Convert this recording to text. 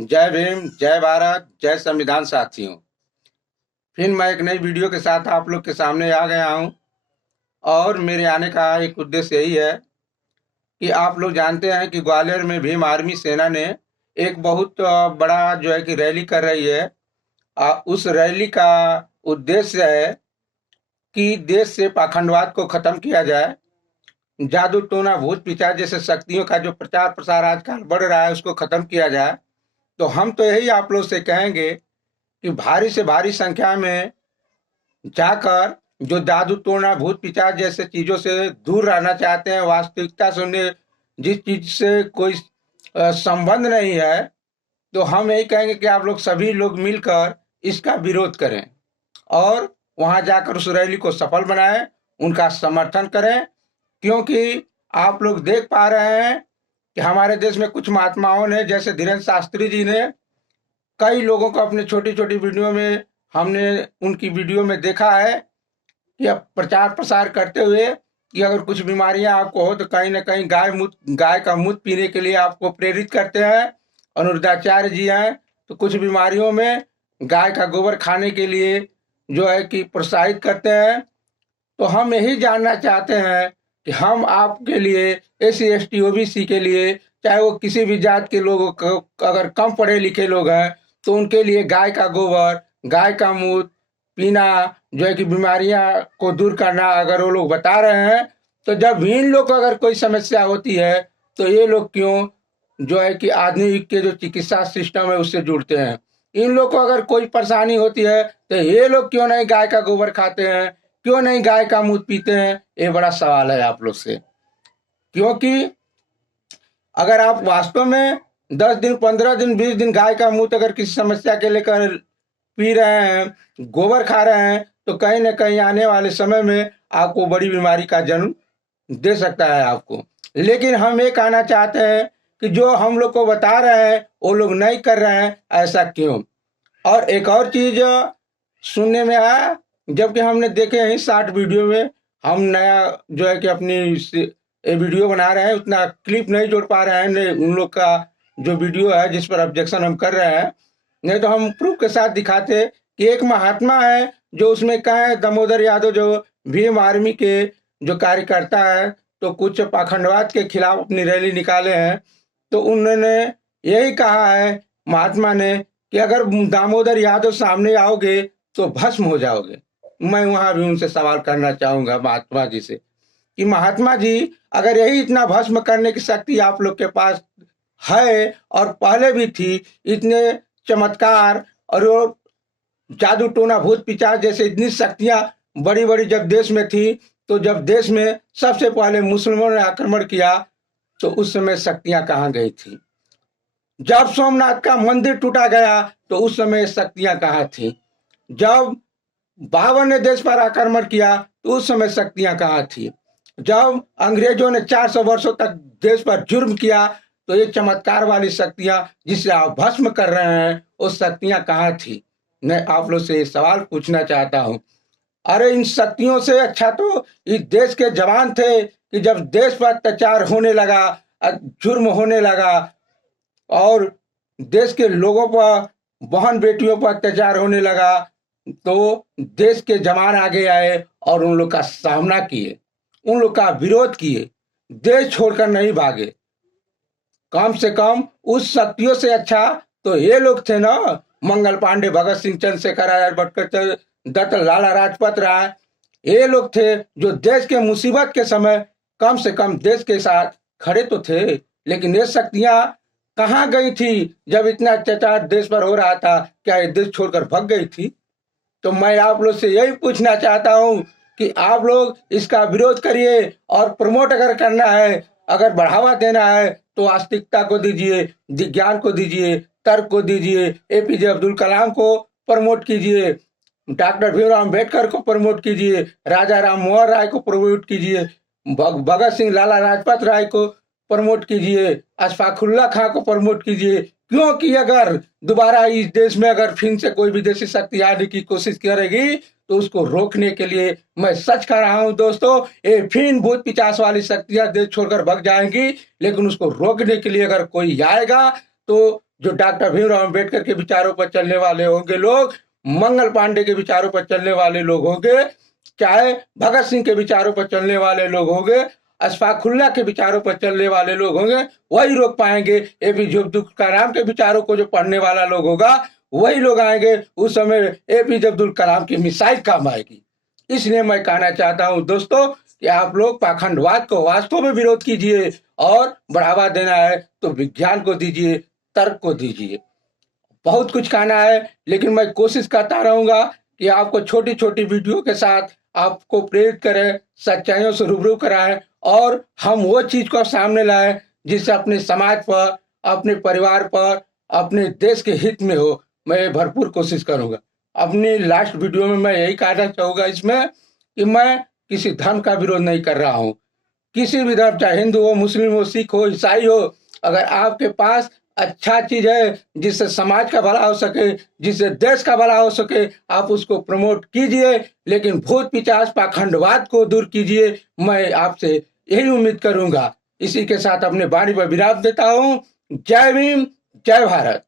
जय भीम, जय भारत, जय संविधान साथियों। फिर मैं एक नई वीडियो के साथ आप लोग के सामने आ गया हूं और मेरे आने का एक उद्देश्य यही है कि आप लोग जानते हैं कि ग्वालियर में भीम आर्मी सेना ने एक बहुत बड़ा जो है कि रैली कर रही है। उस रैली का उद्देश्य है कि देश से पाखंडवाद को खत्म किया जाए, जादू टोना भूत पिशाच जैसे शक्तियों का जो प्रचार प्रसार आजकल बढ़ रहा है उसको खत्म किया जाए। तो हम तो यही आप लोग से कहेंगे कि भारी से भारी संख्या में जाकर जो जादू टोना भूत पिशाच जैसे चीजों से दूर रहना चाहते हैं, वास्तविकता से उन्हें जिस चीज से कोई संबंध नहीं है, तो हम यही कहेंगे कि आप लोग सभी लोग मिलकर इसका विरोध करें और वहां जाकर उस रैली को सफल बनाएं, उनका समर्थन करें। क्योंकि आप लोग देख पा रहे हैं कि हमारे देश में कुछ महात्माओं ने, जैसे धीरेन्द्र शास्त्री जी ने, कई लोगों को अपने छोटी छोटी वीडियो में हमने उनकी वीडियो में देखा है कि अब प्रचार प्रसार करते हुए कि अगर कुछ बीमारियां आपको हो तो कहीं ना कहीं गाय का मूत्र पीने के लिए आपको प्रेरित करते हैं। अनुरुद्धाचार्य जी हैं तो कुछ बीमारियों में गाय का गोबर खाने के लिए जो है कि प्रोत्साहित करते हैं। तो हम यही जानना चाहते हैं कि हम आपके लिए, S C S T O B C के लिए, चाहे वो किसी भी जात के लोगों को, अगर कम पढ़े लिखे लोग हैं तो उनके लिए गाय का गोबर, गाय का मूत्र पीना जो है कि बीमारियां को दूर करना अगर वो लोग बता रहे हैं, तो जब इन लोग को अगर कोई समस्या होती है तो ये लोग क्यों जो है कि आधुनिक के जो चिकित्सा सिस्टम है उससे जुड़ते हैं। इन लोग को अगर कोई परेशानी होती है तो ये लोग क्यों नहीं गाय का गोबर खाते हैं, क्यों नहीं गाय का मूत्र पीते हैं? ये बड़ा सवाल है आप लोग से। क्योंकि अगर आप वास्तव में 10 दिन, 15 दिन, 20 दिन गाय का मूत्र अगर किसी समस्या के लेकर पी रहे हैं, गोबर खा रहे हैं, तो कहीं ना कहीं आने वाले समय में आपको बड़ी बीमारी का जन्म दे सकता है आपको। लेकिन हम ये कहना चाहते हैं कि जो हम लोग को बता रहे हैं वो लोग नहीं कर रहे हैं, ऐसा क्यों? और एक और चीज सुनने में आया, जबकि हमने देखे हैं शॉर्ट वीडियो में, हम नया जो है कि अपनी ये वीडियो बना रहे हैं, उतना क्लिप नहीं जोड़ पा रहे हैं, नहीं उन लोग का जो वीडियो है जिस पर ऑब्जेक्शन हम कर रहे हैं, नहीं तो हम प्रूफ के साथ दिखाते कि एक महात्मा है जो उसमें कहा है, दामोदर यादव जो भीम आर्मी के जो कार्यकर्ता है, तो कुछ पाखंडवाद के खिलाफ अपनी रैली निकाले हैं। तो उन्होंने यही कहा है महात्मा ने कि अगर दामोदर यादव सामने आओगे तो भस्म हो जाओगे। मैं वहां भी उनसे सवाल करना चाहूंगा महात्मा जी से कि महात्मा जी, अगर यही इतना भस्म करने की शक्ति आप लोग के पास है और पहले भी थी, इतने चमत्कार और वो जादू टोना भूत पिशाच जैसे इतनी शक्तियां बड़ी बड़ी जब देश में थी, तो जब देश में सबसे पहले मुसलमानों ने आक्रमण किया तो उस समय शक्तियां कहाँ गई थी? जब सोमनाथ का मंदिर टूटा गया तो उस समय शक्तियां कहाँ थी? जब बाबर ने देश पर आक्रमण किया तो उस समय शक्तियां कहाँ थी? जब अंग्रेजों ने 400 वर्षों तक देश पर जुर्म किया तो ये चमत्कार वाली शक्तियां जिससे आप भस्म कर रहे हैं, वो शक्तियां कहाँ थी? मैं आप लोग से ये सवाल पूछना चाहता हूं। अरे इन शक्तियों से अच्छा तो इस देश के जवान थे कि जब देश पर अत्याचार होने लगा, जुर्म होने लगा और देश के लोगों पर, बहन बेटियों पर अत्याचार होने लगा, तो देश के जवान आगे आए और उन लोग का सामना किए, उन लोग का विरोध किए, देश छोड़कर नहीं भागे। कम से कम उस शक्तियों से अच्छा तो ये लोग थे ना, मंगल पांडे, भगत सिंह, चंद्रशेखर आजाद, बटकर दत्त, लाला राजपत राय। ये लोग थे जो देश के मुसीबत के समय कम से कम देश के साथ खड़े तो थे। लेकिन ये शक्तियां कहाँ गई थी जब इतना अत्याचार देश पर हो रहा था? क्या ये देश छोड़कर भाग गई थी? तो मैं आप लोग से यही पूछना चाहता हूं कि आप लोग इसका विरोध करिए और प्रमोट अगर करना है, अगर बढ़ावा देना है, तो आस्तिकता को दीजिए, विज्ञान को दीजिए, तर्क को दीजिए, एपीजे अब्दुल कलाम को प्रमोट कीजिए, डॉक्टर भीमराव अम्बेडकर को प्रमोट कीजिए, राजा राम मोहन राय को प्रमोट कीजिए, भगत सिंह, लाला लाजपत राय को प्रमोट कीजिए, अशफाकुल्ला खां को प्रमोट कीजिए। क्योंकि अगर दोबारा इस देश में अगर फिर से कोई विदेशी शक्ति आने की कोशिश करेगी तो उसको रोकने के लिए मैं सच कह रहा हूं दोस्तों, ये फिर भूत पिचास वाली शक्तियां देश छोड़कर भाग जाएंगी। लेकिन उसको रोकने के लिए अगर कोई आएगा तो जो डॉक्टर भीमराव अम्बेडकर के विचारों पर चलने वाले होंगे लोग, मंगल पांडे के विचारों पर चलने वाले लोग होंगे, चाहे भगत सिंह के विचारों पर चलने वाले लोग होंगे, अशफाकुल्ला के विचारों पर चलने वाले लोग होंगे, वही रोक पाएंगे। एपीजे अब्दुल कलाम के विचारों को जो पढ़ने वाला लोग होगा वही लोग आएंगे। उस समय एपीजे अब्दुल कलाम की मिसाइल काम आएगी। इसलिए मैं कहना चाहता हूं दोस्तों कि आप लोग पाखंडवाद को वास्तव में विरोध कीजिए और बढ़ावा देना है तो विज्ञान को दीजिए, तर्क को दीजिए। बहुत कुछ कहना है, लेकिन मैं कोशिश करता रहूंगा कि आपको छोटी छोटी वीडियो के साथ आपको प्रेरित करें, सच्चाइयों से रूबरू कराएं और हम वो चीज को सामने लाएं जिससे अपने समाज पर, अपने परिवार पर, अपने देश के हित में हो। मैं भरपूर कोशिश करूंगा। अपनी लास्ट वीडियो में मैं यही कहना चाहूंगा इसमें कि मैं किसी धर्म का विरोध नहीं कर रहा हूं। किसी भी धर्म, चाहे हिंदू हो, मुस्लिम हो, सिख हो, ईसाई हो, अगर आपके पास अच्छा चीज है जिससे समाज का भला हो सके, जिससे देश का भला हो सके, आप उसको प्रमोट कीजिए, लेकिन भूत पिशाच पाखंडवाद को दूर कीजिए। मैं आपसे यही उम्मीद करूंगा। इसी के साथ अपने वाणी पर विराम देता हूं। जय भीम, जय भारत।